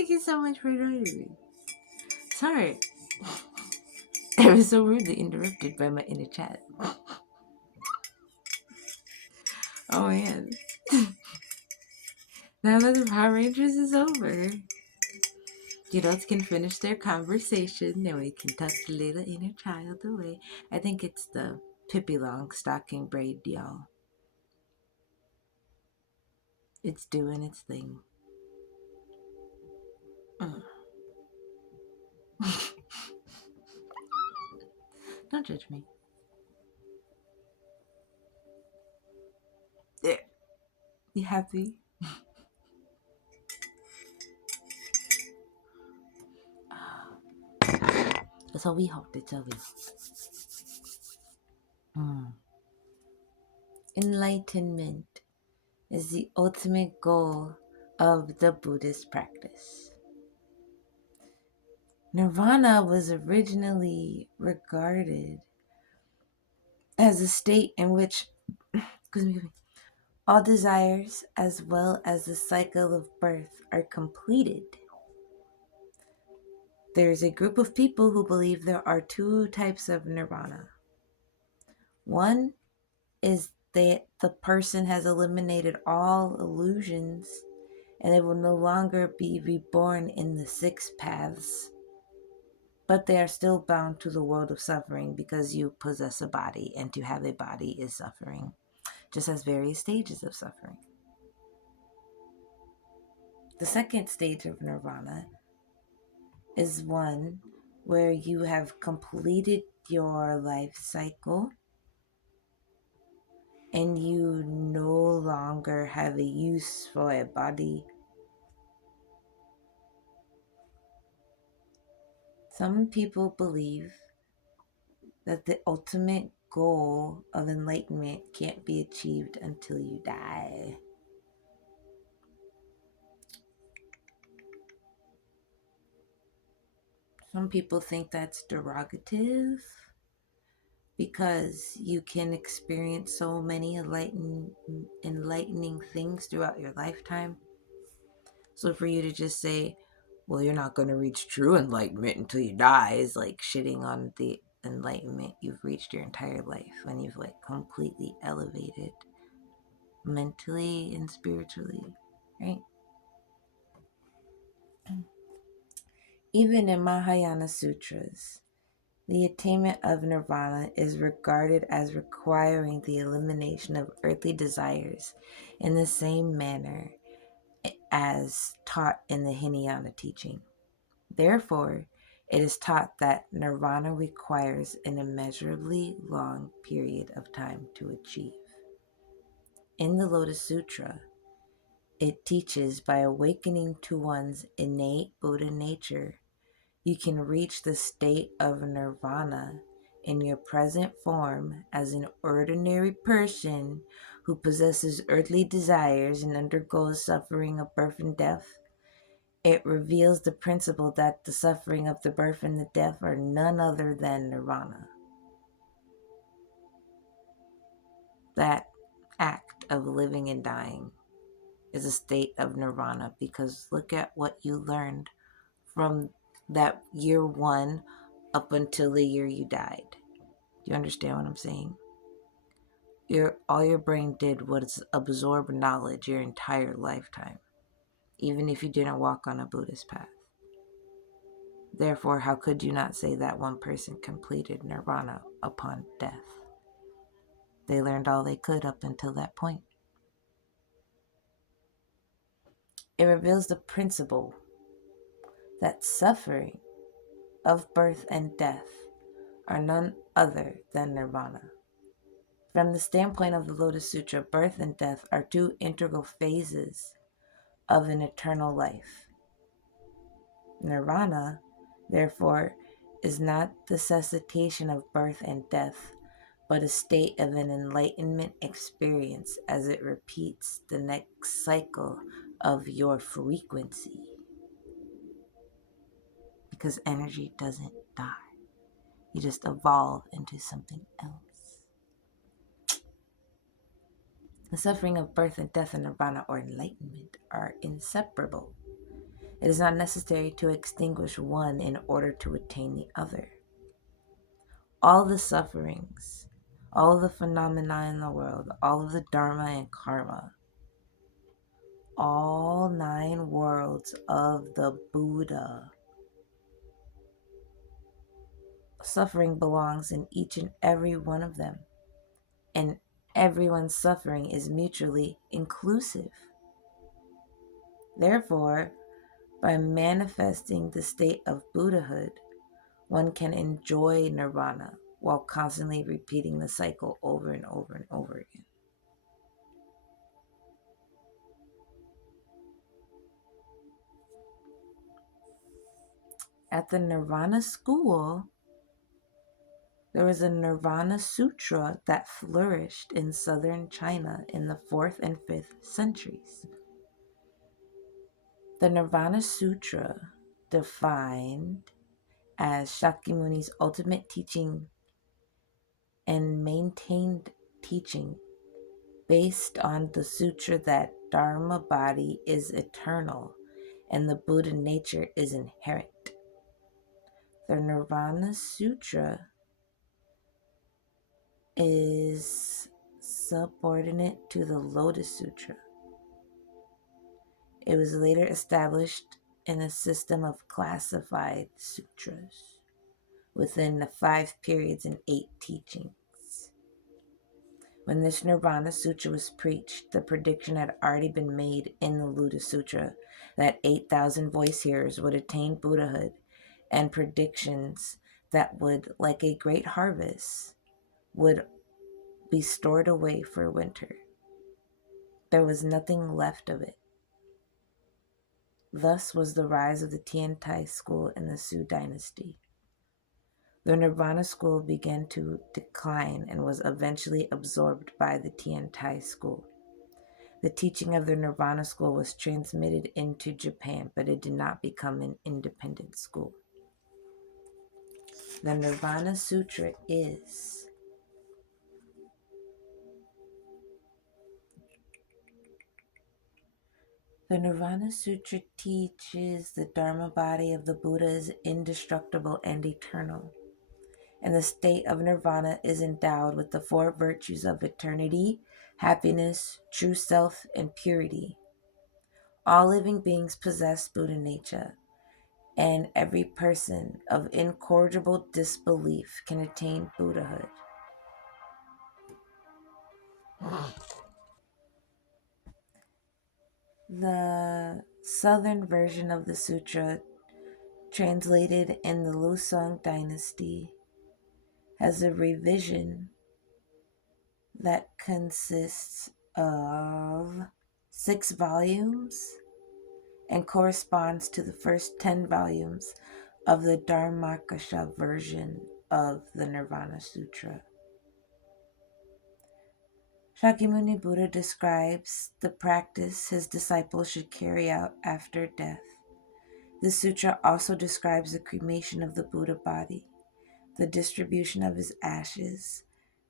Thank you so much for joining me. Sorry. I was so rudely interrupted by my inner child. Oh man. Now that the Power Rangers is over, adults can finish their conversation and we can tuck the little inner child away. I think it's the Pippi Longstocking braid, y'all. It's doing its thing. Mm. Don't judge me. There. You happy? So we hope it, so we hope. Enlightenment is the ultimate goal of the Buddhist practice. Nirvana was originally regarded as a state in which all desires as well as the cycle of birth are completed. There's a group of people who believe there are two types of nirvana. One is that the person has eliminated all illusions and they will no longer be reborn in the six paths, but they are still bound to the world of suffering because you possess a body, and to have a body is suffering, just as various stages of suffering. The second stage of nirvana is one where you have completed your life cycle and you no longer have a use for a body. Some people believe that the ultimate goal of enlightenment can't be achieved until you die. Some people think that's derogative because you can experience so many enlightening things throughout your lifetime. So for you to just say, well, you're not going to reach true enlightenment until you die is like shitting on the enlightenment you've reached your entire life when you've like completely elevated mentally and spiritually, right? Even in Mahayana sutras, the attainment of nirvana is regarded as requiring the elimination of earthly desires in the same manner as taught in the Hinayana teaching. Therefore, it is taught that nirvana requires an immeasurably long period of time to achieve. In the Lotus Sutra, it teaches by awakening to one's innate Buddha nature, you can reach the state of nirvana in your present form as an ordinary person who possesses earthly desires and undergoes suffering of birth and death. It reveals the principle that the suffering of the birth and the death are none other than nirvana. That act of living and dying is a state of nirvana, because look at what you learned from that year one up until the year you died. Do you understand what I'm saying? All your brain did was absorb knowledge your entire lifetime, even if you didn't walk on a Buddhist path. Therefore, how could you not say that one person completed nirvana upon death? They learned all they could up until that point. It reveals the principle that suffering of birth and death are none other than nirvana. From the standpoint of the Lotus Sutra, birth and death are two integral phases of an eternal life. Nirvana, therefore, is not the cessation of birth and death, but a state of an enlightenment experience as it repeats the next cycle of your frequency. Because energy doesn't die. You just evolve into something else. The suffering of birth and death and nirvana or enlightenment are inseparable. It is not necessary to extinguish one in order to attain the other. All the sufferings, all of the phenomena in the world, all of the dharma and karma, all 9 worlds of the Buddha, suffering belongs in each and every one of them, and everyone's suffering is mutually inclusive. Therefore, by manifesting the state of Buddhahood, one can enjoy nirvana while constantly repeating the cycle over and over and over again. At the Nirvana school, there was a Nirvana Sutra that flourished in southern China in the 4th and 5th centuries. The Nirvana Sutra, defined as Shakyamuni's ultimate teaching and maintained teaching based on the sutra that Dharma body is eternal and the Buddha nature is inherent. The Nirvana Sutra is subordinate to the Lotus Sutra. It was later established in a system of classified sutras within the 5 periods and 8 teachings. When this Nirvana Sutra was preached, the prediction had already been made in the Lotus Sutra that 8,000 voice hearers would attain Buddhahood, and predictions that would, like a great harvest, would be stored away for winter. There was nothing left of it. Thus was the rise of the Tiantai school in the Sui dynasty. The Nirvana school began to decline and was eventually absorbed by the Tiantai school. The teaching of the Nirvana school was transmitted into Japan, but it did not become an independent school. The Nirvana Sutra is The Nirvana Sutra teaches the Dharma body of the Buddha is indestructible and eternal, and the state of nirvana is endowed with the 4 virtues of eternity, happiness, true self, and purity. All living beings possess Buddha nature, and every person of incorrigible disbelief can attain Buddhahood. The southern version of the sutra, translated in the Lusong dynasty, has a revision that consists of 6 volumes and corresponds to the first 10 volumes of the Dharmakasha version of the Nirvana Sutra. Shakyamuni Buddha describes the practice his disciples should carry out after death. The sutra also describes the cremation of the Buddha body, the distribution of his ashes.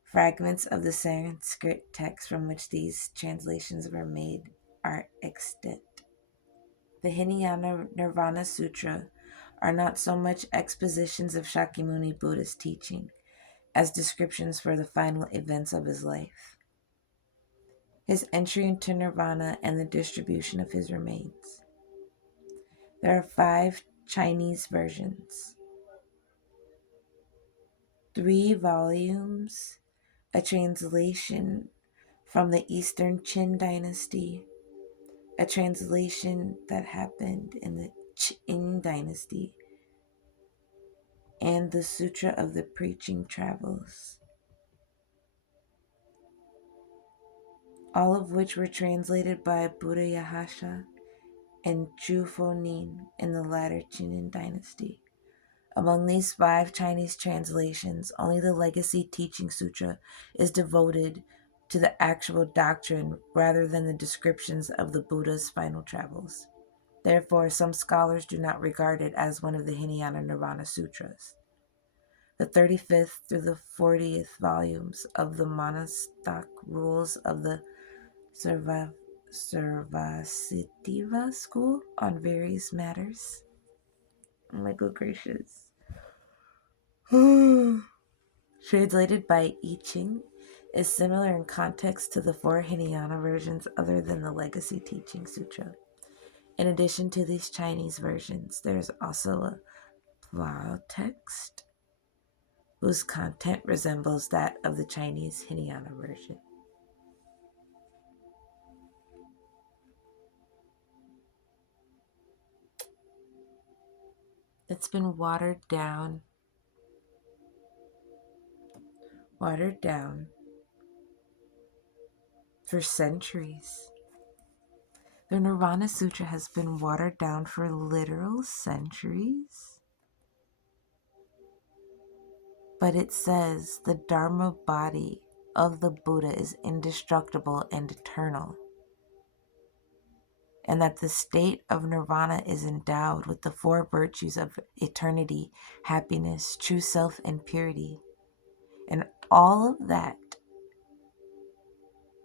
Fragments of the Sanskrit text from which these translations were made are extant. The Hinayana Nirvana Sutra are not so much expositions of Shakyamuni Buddha's teaching as descriptions for the final events of his life, his entry into nirvana, and the distribution of his remains. There are 5 Chinese versions, 3 volumes, a translation from the Eastern Qin dynasty, a translation that happened in the Qing dynasty, and the Sutra of the Preaching Travels, all of which were translated by Buddha-Yahasha and Chu-Fo-Nin in the latter Qin dynasty. Among these 5 Chinese translations, only the Legacy Teaching Sutra is devoted to the actual doctrine rather than the descriptions of the Buddha's final travels. Therefore, some scholars do not regard it as one of the Hinayana Nirvana Sutras. The 35th through the 40th volumes of the monastic rules of the Sarvastiva school on various matters. Oh my good gracious. Translated by I Ching, is similar in context to the four Hinayana versions other than the Legacy Teaching Sutra. In addition to these Chinese versions, there is also a Lao text whose content resembles that of the Chinese Hinayana version. It's been watered down for centuries. The Nirvana Sutra has been watered down for literal centuries. But it says the Dharma body of the Buddha is indestructible and eternal, and that the state of nirvana is endowed with the four virtues of eternity, happiness, true self, and purity. And all of that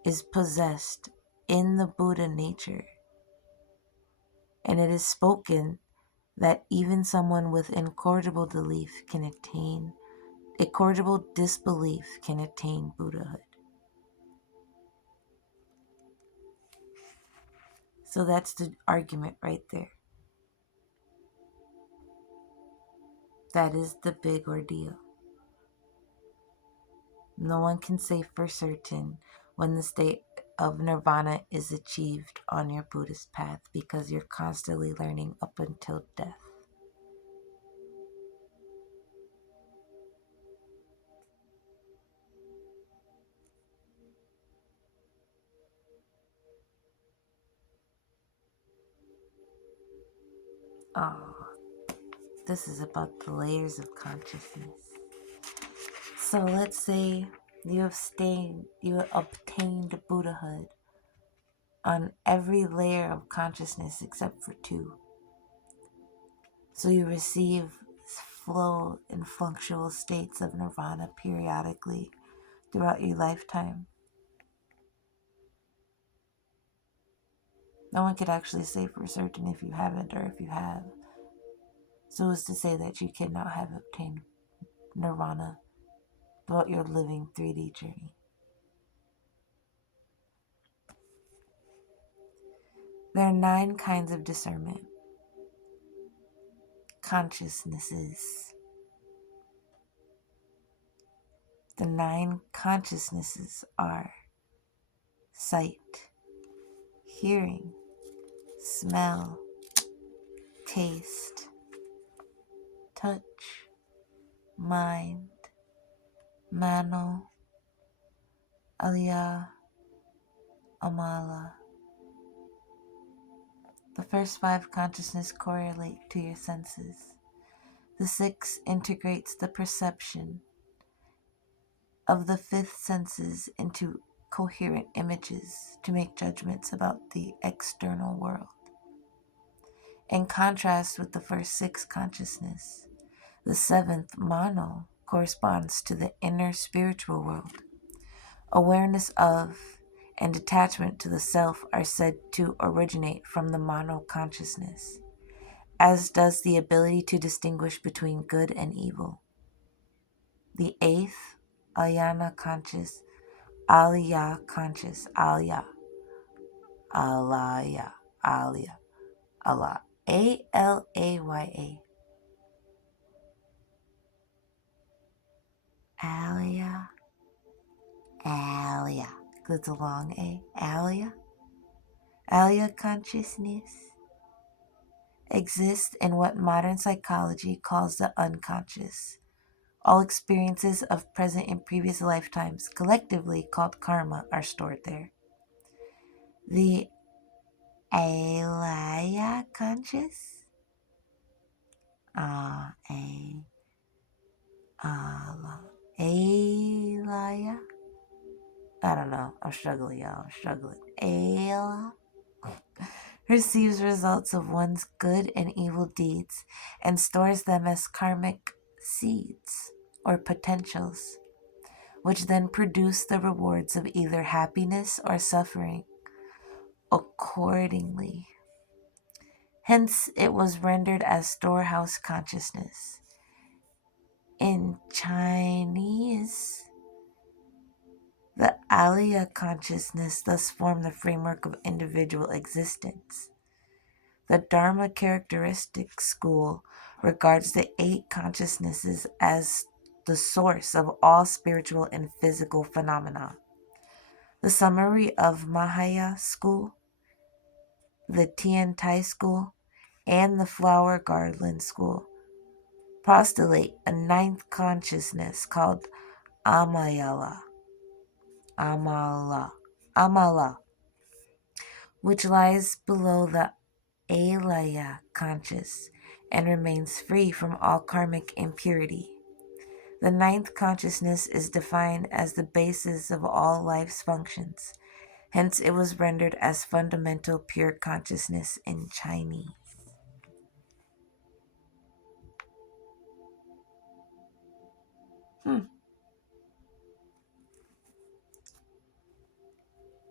is possessed in the Buddha nature. And it is spoken that even someone with incorrigible disbelief can attain Buddhahood. So that's the argument right there. That is the big ordeal. No one can say for certain when the state of nirvana is achieved on your Buddhist path because you're constantly learning up until death. Oh, this is about the layers of consciousness. So let's say you have obtained Buddhahood on every layer of consciousness except for two. So you receive flow and functional states of nirvana periodically throughout your lifetime. No one could actually say for certain if you haven't or if you have. So as to say that you cannot have obtained nirvana throughout your living 3D journey. There are 9 kinds of discernment. Consciousnesses. The 9 consciousnesses are sight, hearing, smell, taste, touch, mind, mano, alaya, amala. The first 5 consciousness correlate to your senses. The 6th integrates the perception of the 5th senses into coherent images to make judgments about the external world. In contrast with the first 6 consciousness, the 7th, mano, corresponds to the inner spiritual world. Awareness of and detachment to the self are said to originate from the mano consciousness, as does the ability to distinguish between good and evil. The 8th, alaya conscious, alaya, alaya, alaya, alaya, alaya, alaya, alaya. That's a long A. Alaya. Alaya consciousness exists in what modern psychology calls the unconscious. All experiences of present and previous lifetimes, collectively called karma, are stored there. The alaya conscious, alaya. I don't know. I'm struggling, y'all. I'm struggling. Alaya receives results of one's good and evil deeds and stores them as karmic seeds or potentials, which then produce the rewards of either happiness or suffering accordingly. Hence, it was rendered as storehouse consciousness. In Chinese, the Alaya consciousness thus formed the framework of individual existence. The Dharma characteristic school regards the eight consciousnesses as the source of all spiritual and physical phenomena. The summary of Mahaya school, the Tian Tai school, and the Flower Garland school postulate a ninth consciousness called Amayala, Amala, Amala, which lies below the Alaya conscious and remains free from all karmic impurity. The ninth consciousness is defined as the basis of all life's functions. Hence, it was rendered as fundamental pure consciousness in Chinese.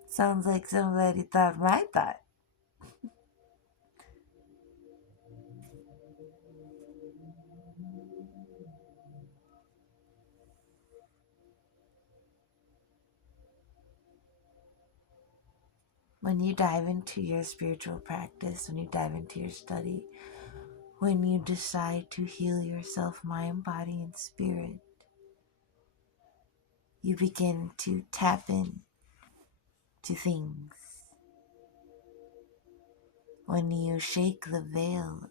Sounds like somebody thought my thought. When you dive into your spiritual practice, when you dive into your study, when you decide to heal yourself, mind, body, and spirit, you begin to tap in to things. When you shake the veil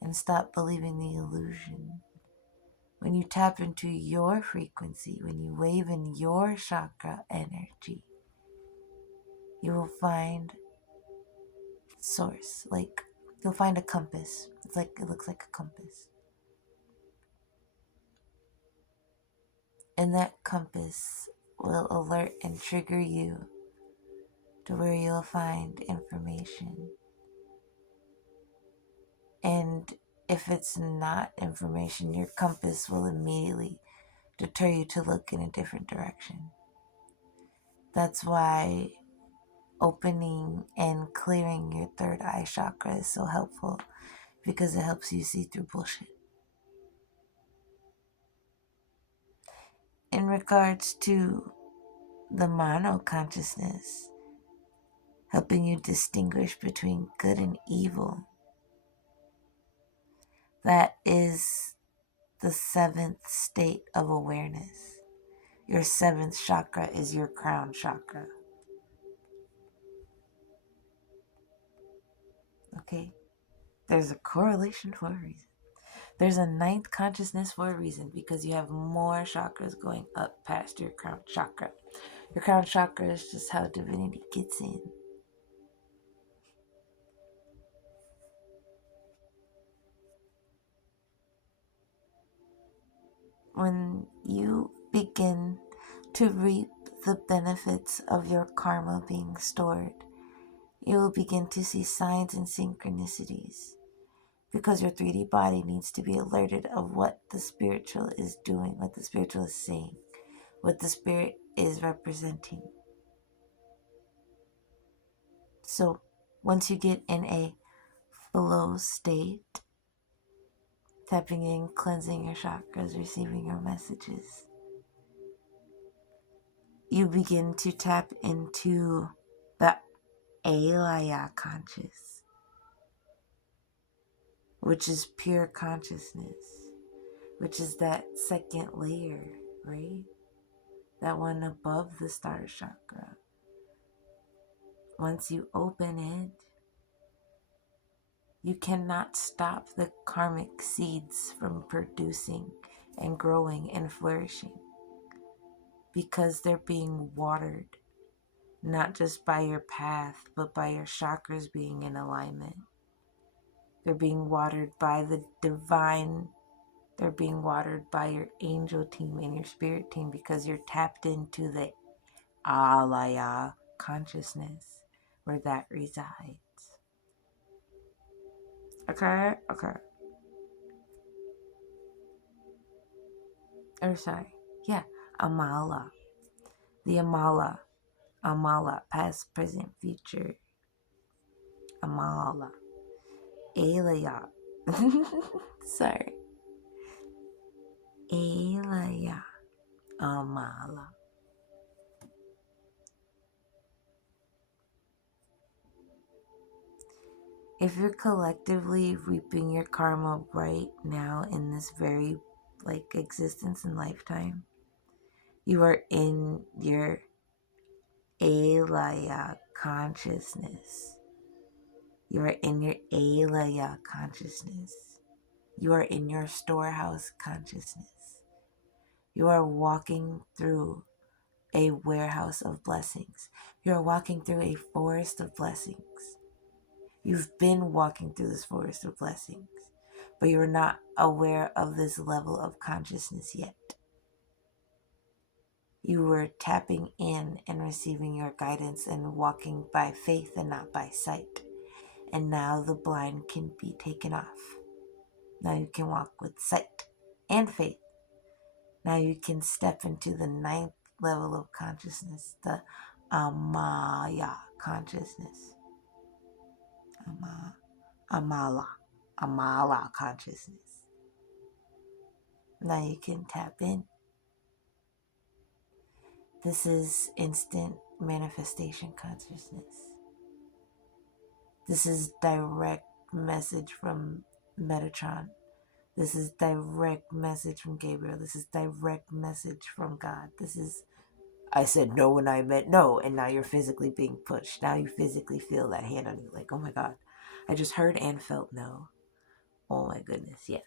and stop believing the illusion, when you tap into your frequency, when you wave in your chakra energy, you will find source. Like, you'll find a compass. It looks like a compass. And that compass will alert and trigger you to where you'll find information. And if it's not information, your compass will immediately deter you to look in a different direction. That's why opening and clearing your third eye chakra is so helpful, because it helps you see through bullshit. In regards to the mono consciousness, helping you distinguish between good and evil, that is the seventh state of awareness. Your seventh chakra is your crown chakra. Okay? There's a correlation for a reason. There's a ninth consciousness for a reason, because you have more chakras going up past your crown chakra. Your crown chakra is just how divinity gets in. When you begin to reap the benefits of your karma being stored, you will begin to see signs and synchronicities, because your 3D body needs to be alerted of what the spiritual is doing, what the spiritual is saying, what the spirit is representing. So once you get in a flow state, tapping in, cleansing your chakras, receiving your messages, you begin to tap into the Alaya conscious, which is pure consciousness, which is that second layer, right? That one above the star chakra. Once you open it, you cannot stop the karmic seeds from producing and growing and flourishing, because they're being watered, not just by your path, but by your chakras being in alignment. They're being watered by the divine. They're being watered by your angel team and your spirit team, because you're tapped into the Alaya consciousness where that resides. Okay? Okay. Or sorry. Yeah. Amala. The Amala. Amala. Past, present, future. Amala. Alaya. Sorry. Alaya. Amala. If you're collectively reaping your karma right now in this very existence and lifetime, you are in your Alaya consciousness. You are in your Alaya consciousness. You are in your storehouse consciousness. You are walking through a warehouse of blessings. You are walking through a forest of blessings. You've been walking through this forest of blessings, but you're not aware of this level of consciousness yet. You were tapping in and receiving your guidance and walking by faith and not by sight. And now the blind can be taken off. Now you can walk with sight and faith. Now you can step into the 9th level of consciousness, the Amaya consciousness. Amala consciousness. Now you can tap in. This is instant manifestation consciousness. This is direct message from Metatron. This is direct message from Gabriel. This is direct message from God. This is, I said no when I meant no, and now you're physically being pushed. Now you physically feel that hand on you, like, oh my God, I just heard and felt no. Oh my goodness, yes.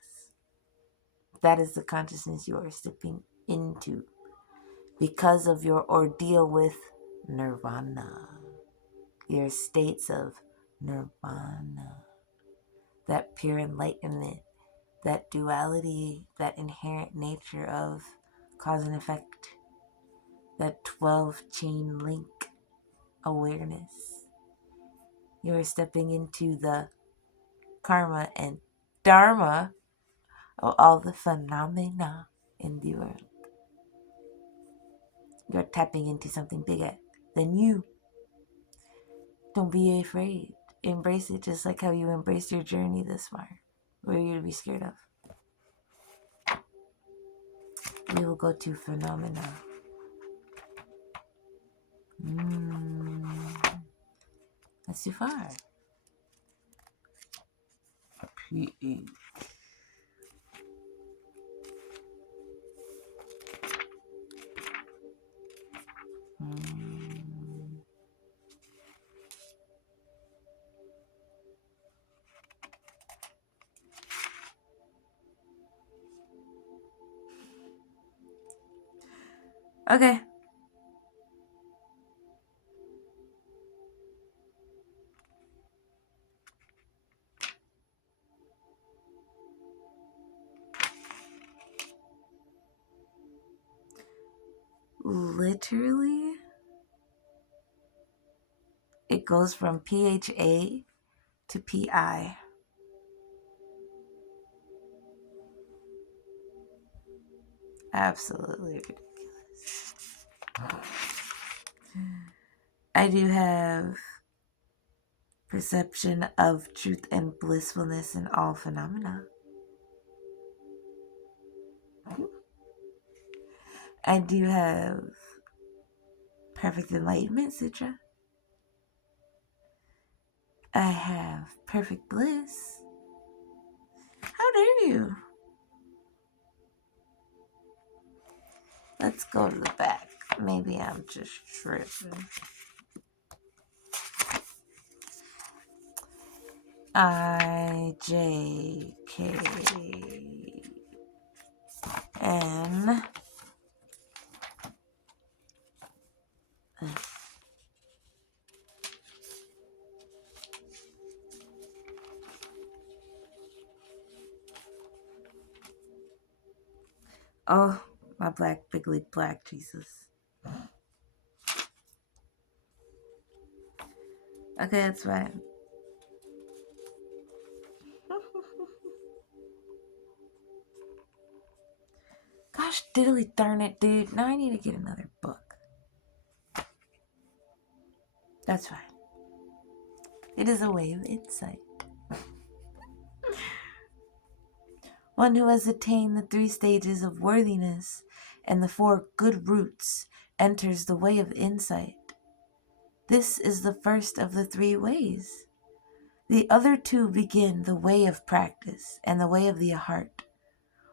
That is the consciousness you are stepping into because of your ordeal with Nirvana. Your states of Nirvana. That pure enlightenment, that duality, that inherent nature of cause and effect, that 12 chain link awareness. You are stepping into the karma and dharma of all the phenomena in the world. You're tapping into something bigger than you. Don't be afraid. Embrace it just like how you embraced your journey this far. What are you to be scared of? We will go to phenomena. That's too far. P-E. Okay. Literally, it goes from PHA to PI. Absolutely ridiculous. I do have perception of truth and blissfulness in all phenomena. I do have perfect enlightenment, Sutra. I have perfect bliss. How dare you? Let's go to the back. Maybe I'm just tripping. I, J, K, N. Oh, my black, big league black, Jesus. Okay, that's fine. Gosh, diddly darn it, dude. Now I need to get another book. That's fine. It is a way of insight. One who has attained the 3 stages of worthiness and the 4 good roots enters the way of insight. This is the first of the 3 ways. The other 2 begin the way of practice and the way of the heart,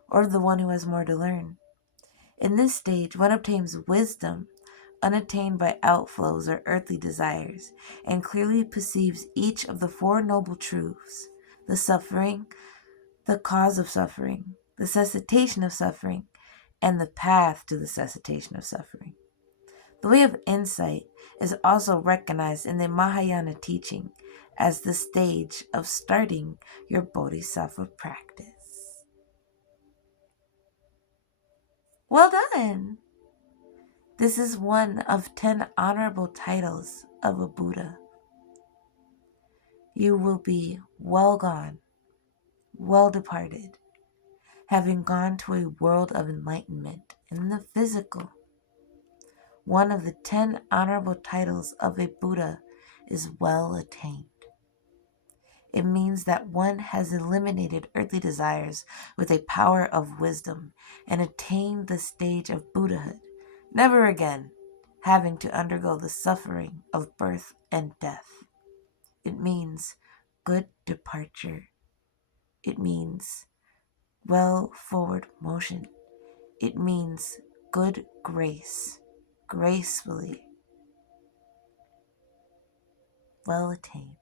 or the one who has more to learn. In this stage, one obtains wisdom, unattained by outflows or earthly desires, and clearly perceives each of the 4 noble truths: the suffering, the cause of suffering, the cessation of suffering, and the path to the cessation of suffering. The way of insight is also recognized in the Mahayana teaching as the stage of starting your bodhisattva practice. Well done! This is one of 10 honorable titles of a Buddha. You will be well gone, well departed, having gone to a world of enlightenment in the physical. One of the 10 honorable titles of a Buddha is well attained. It means that one has eliminated earthly desires with a power of wisdom and attained the stage of Buddhahood, never again having to undergo the suffering of birth and death. It means good departure. It means well forward motion. It means good grace, gracefully, well attained.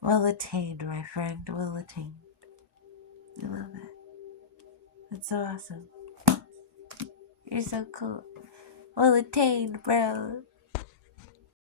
Well attained, my friend, well attained. I love that. That's so awesome. You're so cool. Well attained, bro.